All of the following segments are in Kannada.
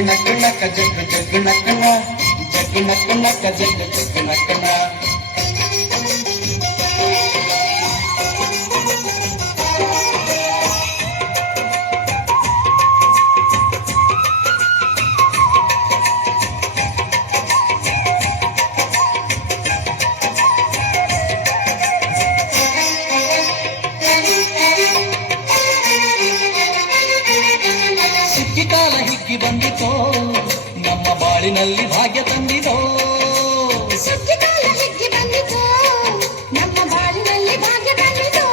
ನಕ್ಕ ನಕ್ಕ ಜಗ್ ನಕ್ಕನ ಜಗ್ ನಕ್ಕ ನಕ್ಕ ಜಗ್ ನಕ್ಕನ ಕಾಲ ಹಿಗ್ಗಿ ಬಂದಿತೋ ನಮ್ಮ ಬಾಳಿನಲ್ಲಿ ಭಾಗ್ಯ ತಂದಿದೋ ಸುಗ್ಗಿ ಕಾಲ ಹಿಗ್ಗಿ ಬಂದಿತೋ ನಮ್ಮ ಬಾಳಿನಲ್ಲಿ ಭಾಗ್ಯ ತಂದಿದೋ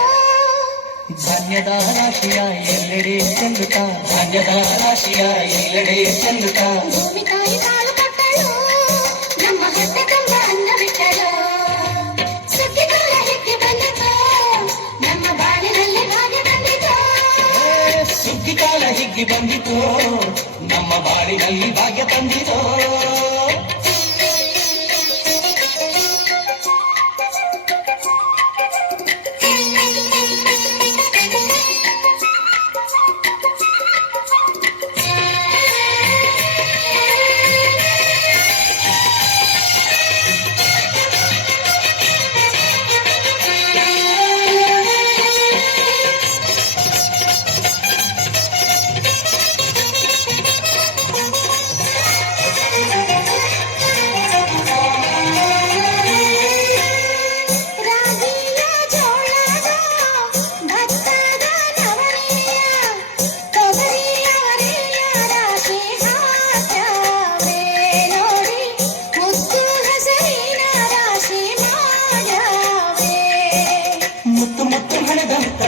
ಧಾನ್ಯದ ರಾಶಿಯ ಎಲ್ಲೆಡೆ ಚೆಲ್ಲುತ್ತ ಧಾನ್ಯದ ರಾಶಿಯ ಎಲ್ಲೆಡೆ ಚೆಲ್ಲುತ್ತ ಭೂಮಿ ತಾಯಿ ಕಾಳು ಕೊಟ್ಟಳು ನಮ್ಮ ಹೊಟ್ಟೆ ತುಂಬ ಅನ್ನ ಬಿಟ್ಟಳು ಸುಗ್ಗಿ ಕಾಲ ಹಿಗ್ಗಿ ಬಂದಿತೋ ನಮ್ಮ ಬಾಳಿನಲ್ಲಿ ಭಾಗ್ಯ ತಂದಿದೋ ಸುಗ್ಗಿ ಕಾಲ ಹಿಗ್ಗಿ ಬಂದಿತೋ ನಮ್ಮ ಬಾಳಿನಲ್ಲಿ ಭಾಗ್ಯ ತಂದಿದೋ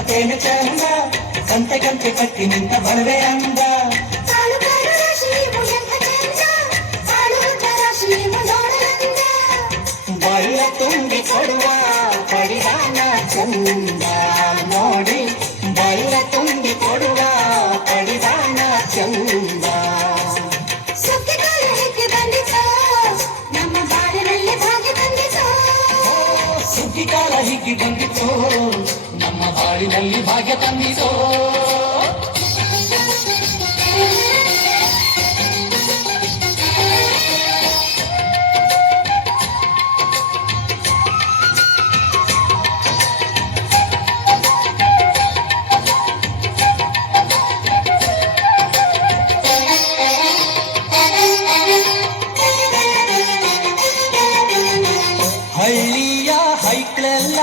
ತೇನೆ ಚಂದ ಗಂಟೆ ಗಂಟೆ ಕಟ್ಟಿ ನಿಂತ ಬಡವೆ ಅಂದ ಬಳ್ಳ ತುಂಬಿ ಕೊಡುವ ಪಡಿದಾನ ಚಂದ ನೋಡಿ ಬಳ್ಳ ತುಂಬಿ ಕೊಡುವ ಪಡಿದಾನ ಚಂದ ನಮ್ಮ ಬಾಳಿನಲ್ಲಿ ಭಾಗ್ಯ ತಂದಿತು ಸುಗ್ಗಿ ಕಾಲ ಹಿಗ್ಗಿ ಬಂದಿತು ನಮ್ಮ ಬಾಳಿನಲ್ಲಿ ಭಾಗ್ಯ ತಂದಿದೋ ಹಳ್ಳಿಯ ಹೈಕ್ಳೆಲ್ಲ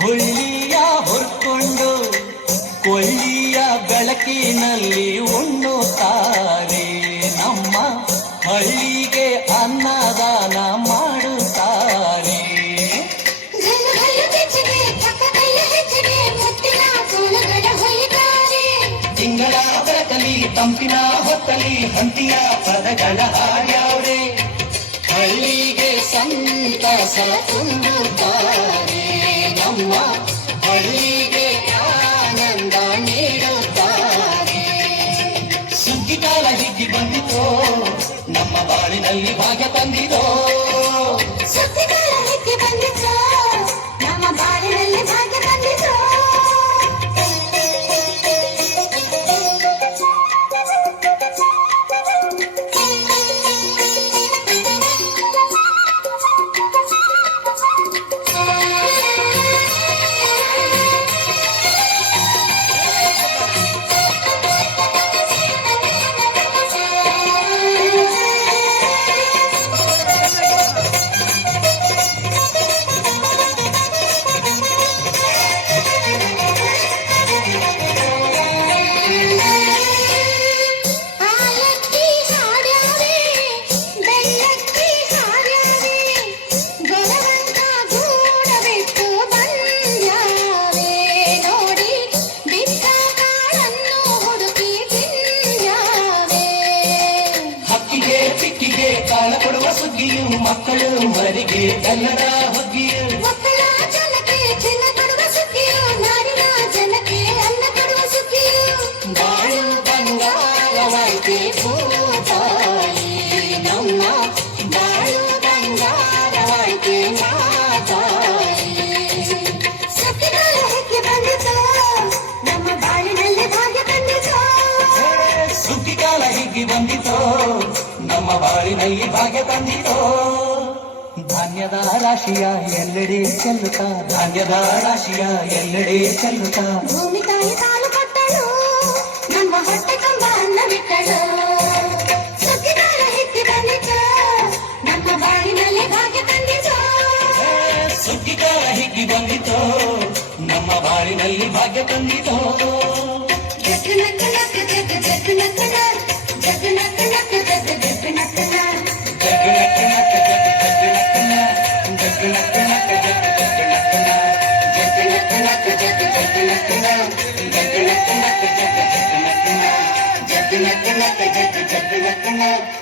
ಹುಳ್ಳಿಯ ಹೊರ್ಕೊಂಡು ಕೊಳ್ಳಿಯ ಬೆಳಕಿನಲ್ಲಿ ಉಣ್ಣುತ್ತಾರೆ ನಮ್ಮ ಹಳ್ಳಿಗೆ ಅನ್ನದಾನ ಮಾಡುತ್ತಾರೆ ತಿಂಗಳ ಬೆಳಕಲಿ ತಂಪಿನ ಹೊತ್ತಲಿ ಹಂತಿಯ ಪದಗಳ ಹಾಡ್ಯಾವ್ರೆ ಹಳ್ಳಿಗೆ ಸಂತಸ ತುಂಬುತ್ತಾರೆ ನಮ್ಮ ಹಳ್ಳಿಗೆ ಆನಂದ ನೀಡುತ್ತಾರೆ ಸುಗ್ಗಿ ಕಾಲ ಹಿಗ್ಗಿ ಬಂದಿತೋ ನಮ್ಮ ಬಾಳಿನಲ್ಲಿ ಭಾಗ್ಯ ತಂದಿದೋ ಸುಗ್ಗಿ ಕಾಲ ಹಿಗ್ಗಿ ಬಂದಿತೋ ನಮ್ಮ ಬಾಳಿನಲ್ಲಿ ಭಾಗ್ಯ ತಂದಿದೋ ಕಾಲ ಕೊಡುವ ಸುಗ್ಗಿಯು ಮಕ್ಕಳು ಮರಿಗೆ ಕನ್ನಡ ಹುಗ್ಗಿಯು ಮಕ್ಕಳ ಜನಕ್ಕೆ ಚಿನ್ನ ಕೊಡುವ ಸುಗ್ಗಿಯು ನಾಡಿನ ಜನಕ್ಕೆ ಅನ್ನ ಕೊಡುವ ಸುಗ್ಗಿಯು ಬಾಳು ಬಂಗಾರವಾಯ್ತೆ ಭೂತಾಯಿ ನಮ್ಮ ಬಾಳು ಬಂಗಾರವಾಯ್ತೆ ಮಾತಾಯಿ ಸುಗ್ಗಿಗಾಲ ಹೆಕ್ಕಿ ಬಂದಿತು ನಮ್ಮ ಬಾಳಿನಲ್ಲಿ ಭಾಗ್ಯ ತಂದಿತು ಸುಗ್ಗಿಗಾಲ ಹಿಗ್ಗಿ ಬಂದಿತು ಬಂದಿತೋ ನಮ್ಮ ಬಾಳಿನಲ್ಲಿ ಭಾಗ್ಯ ತಂದಿತೋ ಧಾನ್ಯದ ರಾಶಿಯ ಎಲ್ಲೆಡೆ ಚೆಲ್ಲುತ್ತಾ ಧಾನ್ಯದ ರಾಶಿಯ ಎಲ್ಲೆಡೆ ಚೆಲ್ಲುತ್ತಾ ಭೂಮಿ ತಾಯಿ ಸಾಲು ಕೊಟ್ಟಳು ನಮ್ಮ ಹೊಟ್ಟೆ ತುಂಬ ಅನ್ನವಿಟ್ಟಳು ಸುಗ್ಗಿಗಾಲ ಹಿಕ್ಕಿ ಬಂದಿತು ನಮ್ಮ ಬಾಳಿನಲ್ಲಿ ಭಾಗ್ಯ ತಂದಿತು ಸುಗ್ಗಿಗಾಲ ಹಿಗ್ಗಿ ಬಂದಿತೋ ನಮ್ಮ ಬಾಳಿನಲ್ಲಿ ಭಾಗ್ಯ ತಂದಿತೋ ಜಗ್ ನಕ್ ನಕ್ ಜಗ್ ಜಗ್ ನಕ್ ನಕ್ ಜಗ್ ನಕ್ ನಕ್ ಜಗ್ ಜಗ್ ನಕ್ ನಕ್ ಜಗ್ ನಕ್ ನಕ್